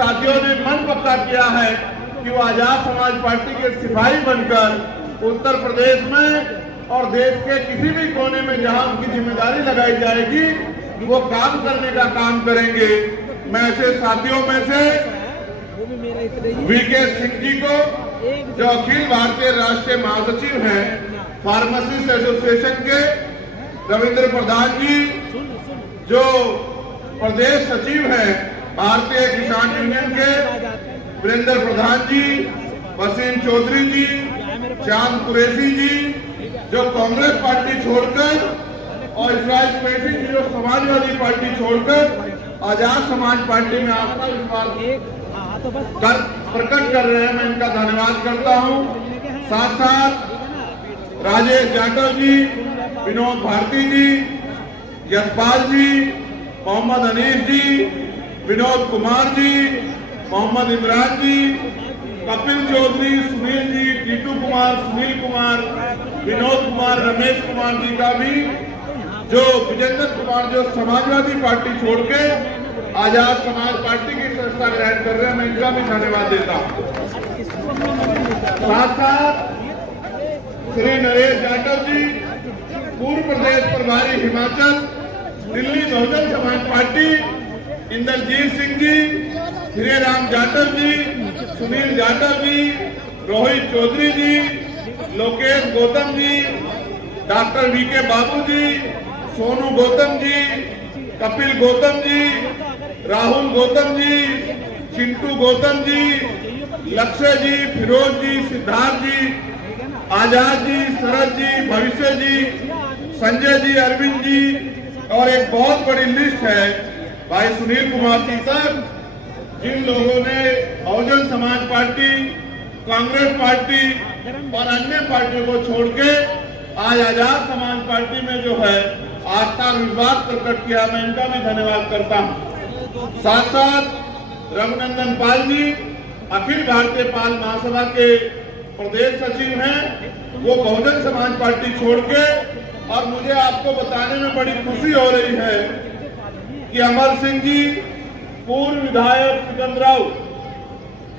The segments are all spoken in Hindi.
साथियों ने मन पक्का किया है कि वो आजाद समाज पार्टी के सिपाही बनकर उत्तर प्रदेश में और देश के किसी भी कोने में जहां उनकी जिम्मेदारी लगाई जाएगी वो काम करने का काम करेंगे। मैं ऐसे साथियों में से वीके सिंह जी को, जो अखिल भारतीय राष्ट्रीय महासचिव हैं फार्मासिस्ट एसोसिएशन के, रविंद्र प्रधान जी जो प्रदेश सचिव हैं भारतीय किसान यूनियन के, वीरेंद्र प्रधान जी, वसीम चौधरी जी, चांद कुरैशी जी जो कांग्रेस पार्टी छोड़कर और इसराइल कुरैशी जी जो समाजवादी पार्टी छोड़कर आजाद समाज पार्टी में आस्था विश्वास प्रकट कर रहे हैं, मैं इनका धन्यवाद करता हूं। साथ साथ राजेश जाटव जी, विनोद भारती जी, यशपाल जी, मोहम्मद अनीस जी, विनोद कुमार जी, मोहम्मद इमरान जी, कपिल चौधरी, सुनील जी, टीटू कुमार, सुनील कुमार, विनोद कुमार, रमेश कुमार जी का भी, जो विजेंद्र कुमार जो समाजवादी पार्टी छोड़ के आजाद समाज पार्टी की सदस्यता ग्रहण कर रहे हैं, मैं इनका भी धन्यवाद देता हूं। साथ साथ श्री नरेश जाटव जी, पूर्व प्रदेश प्रभारी हिमाचल, दिल्ली बहुजन समाज पार्टी, इंद्रजीत सिंह जी, श्री राम जाटव जी, सुनील जाटव जी, रोहित चौधरी जी, लोकेश गौतम जी, डॉक्टर वीके बाबू जी, सोनू गौतम जी, कपिल गौतम जी, राहुल गौतम जी, चिंटू गौतम जी, लक्ष्य जी, फिरोज जी, सिद्धार्थ जी, आजाद जी, शरद जी, भविष्य जी, संजय जी, अरविंद जी, और एक बहुत बड़ी लिस्ट है भाई सुनील कुमार जी तक, जिन लोगों ने बहुजन समाज पार्टी, कांग्रेस पार्टी और अन्य पार्टियों को छोड़ के आज आजाद समाज पार्टी में जो है आस्था विश्वास प्रकट किया, मैं इनका भी धन्यवाद करता हूं। साथ साथ रघुनंदन पाल जी अखिल भारतीय पाल महासभा के प्रदेश सचिव हैं, वो बहुजन समाज पार्टी छोड़ के, और मुझे आपको बताने में बड़ी खुशी हो रही है कि अमर सिंह जी पूर्व विधायक सिकंदराव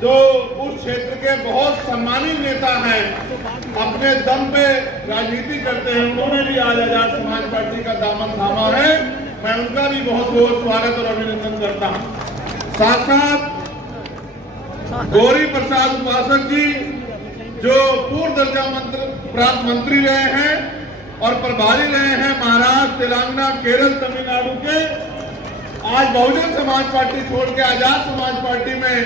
जो उस क्षेत्र के बहुत सम्मानित नेता हैं, अपने दम पे राजनीति करते हैं, उन्होंने भी आज आजाद समाज पार्टी का दामन थामा है, मैं उनका भी बहुत बहुत स्वागत और अभिनंदन करता हूं। साथ साथ गौरी प्रसाद उपासक जी जो पूर्व दर्जा प्राप्त मंत्री रहे हैं और प्रभारी रहे हैं महाराष्ट्र, तेलंगाना, केरल, तमिलनाडु के, आज बहुजन समाज पार्टी छोड़ के आजाद समाज पार्टी में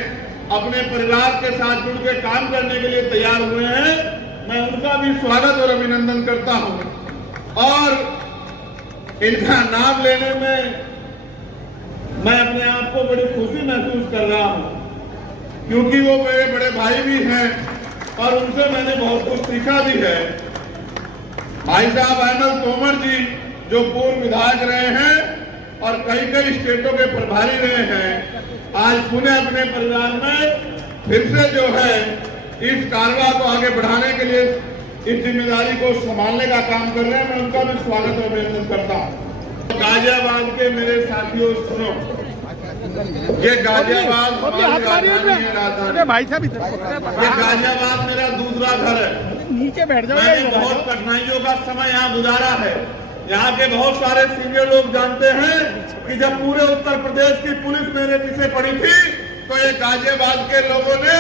अपने परिवार के साथ जुड़ के काम करने के लिए तैयार हुए हैं, मैं उनका भी स्वागत और अभिनंदन करता हूं। और इनका नाम लेने में मैं अपने आप को बड़ी खुशी महसूस कर रहा हूं, क्योंकि वो मेरे बड़े भाई भी हैं और उनसे मैंने बहुत कुछ सीखा भी है। भाई साहब अहमद तोमर जी जो पूर्व विधायक रहे हैं और कई कई स्टेटों के प्रभारी रहे हैं, आज पुणे अपने परिवार में फिर से जो है इस कारवा को आगे बढ़ाने के लिए इस जिम्मेदारी को संभालने का काम कर रहे हैं, मैं उनका भी स्वागत और अभिनंदन करता हूँ। गाजियाबाद के मेरे साथियों सुनो, ये गाजियाबाद भाई साहब, ये गाजियाबाद मेरा दूसरा घर है, नीचे बैठ जाओ। मैंने बहुत कठिनाइयों का समय यहाँ गुजारा है। यहाँ के बहुत सारे सीनियर लोग जानते हैं कि जब पूरे उत्तर प्रदेश की पुलिस मेरे पीछे पड़ी थी तो ये गाजियाबाद के लोगों ने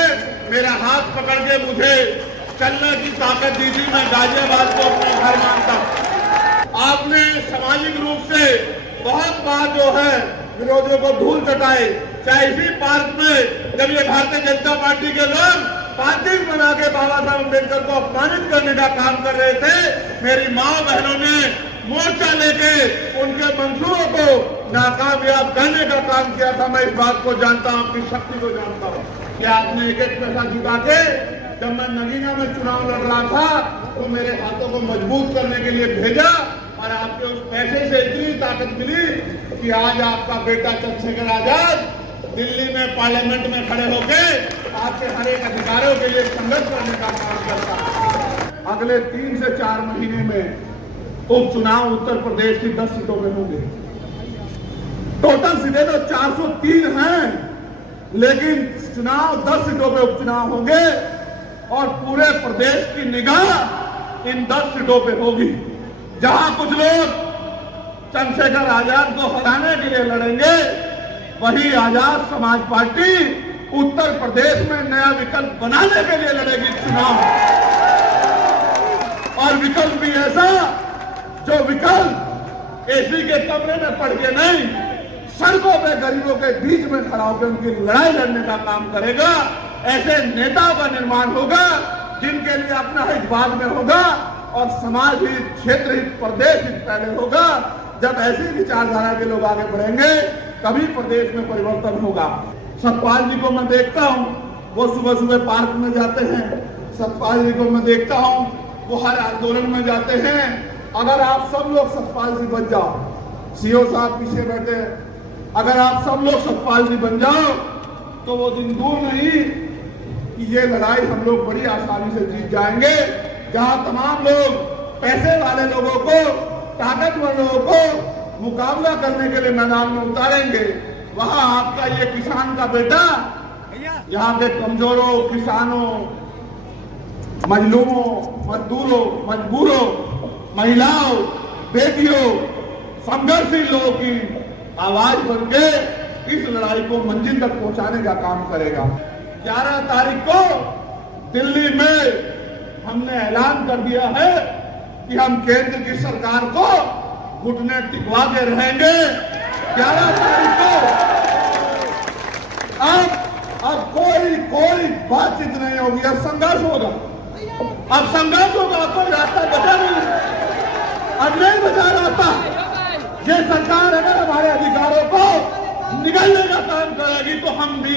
मेरा हाथ पकड़ के मुझे चलने की ताकत दी थी। मैं गाजियाबाद को अपना घर मानता हूँ। आपने सामाजिक रूप से बहुत बार जो है विरोधियों को धूल चटाए, चाहे इसी पार्क में जब ये भारतीय जनता पार्टी के लोग पार्किंग बना के बाबा साहब अम्बेडकर को अपमानित करने का काम कर रहे थे, मेरी माँ बहनों ने मोर्चा लेके उनके मंसूरों को नाकामयाब करने का काम किया था। मैं इस बात को जानता हूं, आपकी शक्ति को जानता हूं कि आपने एक एक पैसा जुटा के, जब मैं नगीना में चुनाव लड़ रहा था तो मेरे हाथों को मजबूत करने के लिए भेजा, और आपके उस पैसे से इतनी ताकत मिली कि आज आपका बेटा चंद्रशेखर आजाद दिल्ली में पार्लियामेंट में खड़े होके आपके हर एक अधिकारों के लिए संघर्ष करने का काम करता है। अगले 3 से 4 महीने में उपचुनाव उत्तर प्रदेश की 10 सीटों में होंगे। टोटल सीधे तो 403 हैं, लेकिन चुनाव 10 सीटों पे उपचुनाव होंगे और पूरे प्रदेश की निगाह इन 10 सीटों पे होगी। जहां कुछ लोग चंद्रशेखर आजाद को हराने के लिए लड़ेंगे, वही आजाद समाज पार्टी उत्तर प्रदेश में नया विकल्प बनाने के लिए लड़ेगी चुनाव। और विकल्प भी ऐसा जो विकल्प एसी के कमरे में पड़ के नहीं, सड़कों पे गरीबों के बीच में खड़ा होकर उनकी लड़ाई लड़ने का काम करेगा। ऐसे नेताओं का निर्माण होगा जिनके लिए अपना हित बाद में होगा और समाज हित, क्षेत्र हित, प्रदेश हित पहले होगा। जब ऐसी विचारधारा के लोग आगे बढ़ेंगे तभी प्रदेश में परिवर्तन होगा। सतपाल जी को मैं देखता हूं, वो सुबह सुबह पार्क में जाते हैं। सतपाल जी को मैं देखता हूं, वो हर आंदोलन में जाते हैं। अगर आप सब लोग सतपाल जी बन जाओ, सीओ साहब पीछे बैठे, अगर आप सब लोग सतपाल जी बन जाओ तो वो दिन दूर नहीं कि ये लड़ाई हम लोग बड़ी आसानी से जीत जाएंगे। जहां तमाम लोग पैसे वाले लोगों को, ताकतवर लोगों को मुकाबला करने के लिए मैदान में उतारेंगे, वहां आपका ये किसान का बेटा यहाँ के कमजोरों, किसानों, मजलूमों, मजदूरों, मजबूरों, महिलाओं, बेटियों, संघर्षशील लोगों की आवाज बनके इस लड़ाई को मंजिल तक पहुंचाने का काम करेगा। 11 तारीख को दिल्ली में हमने ऐलान कर दिया है कि हम केंद्र की सरकार को घुटने टिकवा के रहेंगे। 11 तारीख को अब कोई बातचीत नहीं होगी, अब संघर्ष होगा। अब संघर्ष होगा, कोई रास्ता बचा नहीं, अब नहीं बचा रास्ता। ये सरकार अगर हमारे अधिकारों को निगलने का काम करेगी तो हम भी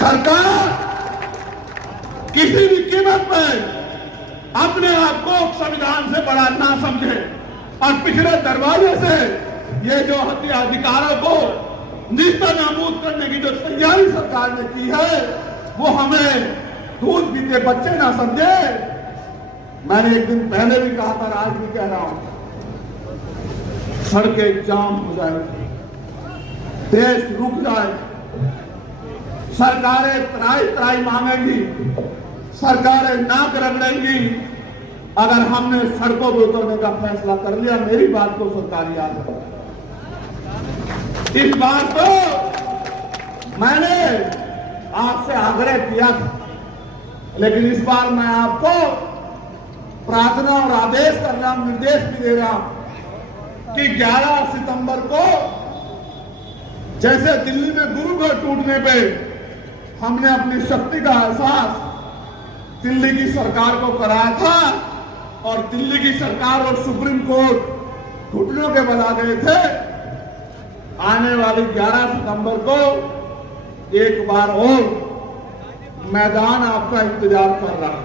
सरकार किसी भी कीमत पर अपने आप को संविधान से बड़ा ना समझे और पिछले दरवाजे से ये जो अधिकारों को निस्ता नाबूद करने की जो तैयारी सरकार ने की है, वो हमें दूध पीते बच्चे ना समझे। मैंने एक दिन पहले भी कहा था, आज भी कह रहा हूं, सड़कें जाम हो जाए, देश रुक जाए, सरकारें त्राई मांगेंगी, सरकारें नाक रगड़ेंगी। अगर हमने सड़कों पर उतरने का फैसला कर लिया, मेरी बात को सरकार याद रखें। इस बार तो मैंने आपसे आग्रह किया था, लेकिन इस बार मैं आपको प्रार्थना और आदेश कर रहा हूं, निर्देश भी दे रहा हूं कि 11 सितंबर को जैसे दिल्ली में गुरु घर टूटने पे हमने अपनी शक्ति का एहसास दिल्ली की सरकार को कराया था और दिल्ली की सरकार और सुप्रीम कोर्ट घुटनों के बल आ गए थे, आने वाली 11 सितंबर को एक बार और मैदान आपका इंतजार कर रहा है।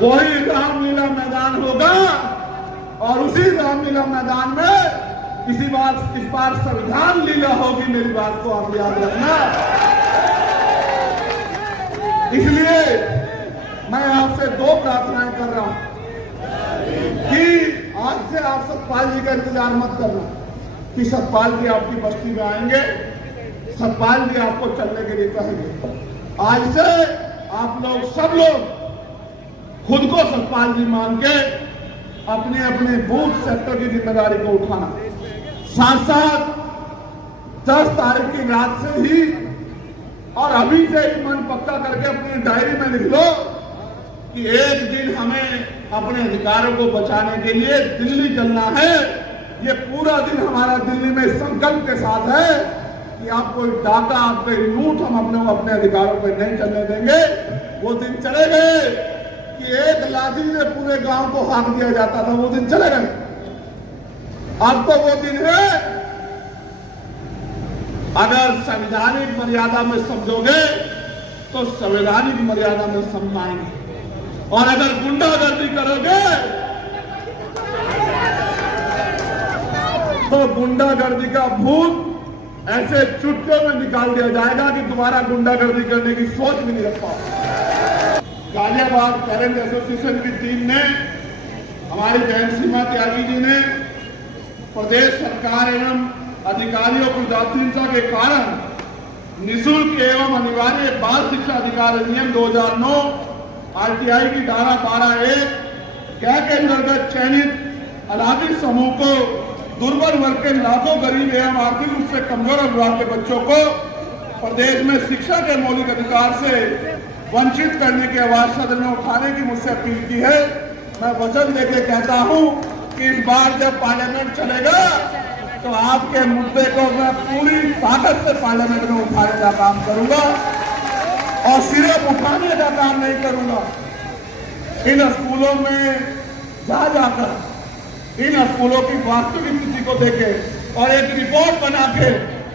वही रामलीला मैदान होगा और उसी रामलीला मैदान में इस बार संविधान लीला होगी। मेरी बात को आप याद रखना। इसलिए मैं आपसे 2 प्रार्थनाएं कर रहा हूं कि आज से आप सतपाल जी का इंतजार मत करना कि सतपाल जी आपकी बस्ती में आएंगे, सतपाल जी आपको चलने के लिए कहेंगे। आज से आप लोग, सब लोग खुद को सतपाल जी मान के अपने अपने बूथ सेक्टर की जिम्मेदारी को उठाना। साथ साथ 10 तारीख की रात से ही और अभी से ही मन पक्का करके अपनी डायरी में लिख लो कि एक दिन हमें अपने अधिकारों को बचाने के लिए दिल्ली चलना है। ये पूरा दिन हमारा दिल्ली में संकल्प के साथ है कि आप कोई डाका, आप कोई लूट हम अपने अधिकारों पर नहीं चलने देंगे। वो दिन चले गए कि एक लाठी से पूरे गांव को हाँक दिया जाता था, वो दिन चले गए। अब तो वो दिन है, अगर संवैधानिक मर्यादा में समझोगे तो संवैधानिक मर्यादा में समझाएंगे, और अगर गुंडागर्दी करोगे तो गुंडागर्दी का भूत ऐसे चुटकियों में निकाल दिया जाएगा कि दोबारा गुंडागर्दी करने की सोच भी नहीं रख पाओ। गाजियाबाद पेरेंट एसोसिएशन की टीम ने, हमारी बहन सीमा त्यागी जी ने प्रदेश सरकार एवं अधिकारियों की उदासीनता के कारण निःशुल्क एवं अनिवार्य बाल शिक्षा अधिकार अधिनियम 2009 आरटीआई की धारा 12(1) के अंतर्गत चयनित अनाधिक समूह को दुर्बल वर्ग के लाखों गरीब एवं आर्थिक रूप से कमजोर विभाग के बच्चों को प्रदेश में शिक्षा के मौलिक अधिकार से वंचित करने की आवाज सदन में उठाने की मुझसे अपील की है। मैं वचन देके कहता हूं कि इस बार जब पार्लियामेंट चलेगा तो आपके मुद्दे को मैं पूरी ताकत से पार्लियामेंट में उठाने का काम करूंगा और सिर्फ उठाने का काम नहीं करूंगा। इन स्कूलों में जाकर इन स्कूलों की वास्तविक स्थिति को देखे और एक रिपोर्ट बना के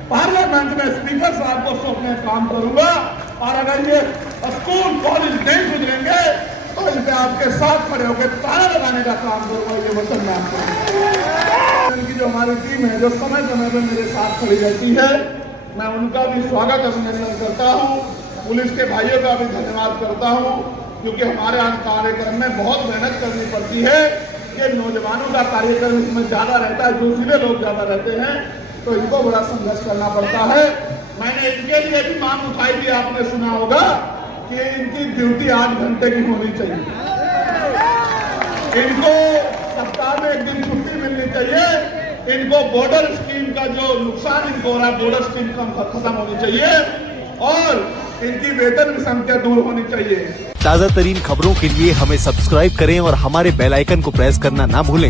पार्लियामेंट में स्पीकर साहब को सौंपने का काम करूंगा। और अगर ये स्कूल कॉलेज नहीं सुधरेंगे तो इनसे आपके साथ खड़े होकर ताला लगाने का काम करूंगा। ये वचन मैं आपको की जो हमारी टीम है, जो समय समय पर मेरे साथ खड़ी रहती है, मैं उनका भी स्वागत अभिनंदन करता हूँ। पुलिस के भाइयों का भी धन्यवाद करता हूँ, क्योंकि हमारे यहाँ कार्यक्रम में बहुत मेहनत करनी पड़ती है। ये नौजवानों का कार्यक्रम इसमें ज्यादा रहता है, दूसरे लोग ज्यादा रहते हैं, तो इनको बड़ा संघर्ष करना पड़ता है। मैंने इनके लिए भी मांग उठाई थी, आपने सुना होगा कि इनकी ड्यूटी 8 घंटे की होनी चाहिए। इनको सप्ताह में 1 दिन छुट्टी मिलनी चाहिए। इनको बॉर्डर स्कीम का जो नुकसान इनको हो रहा है, बॉर्डर स्कीम खत्म होनी चाहिए और इनकी वेतन विषमता दूर होनी चाहिए। ताज़ा तरीन खबरों के लिए हमें सब्सक्राइब करें और हमारे बेल आइकन को प्रेस करना ना भूलें।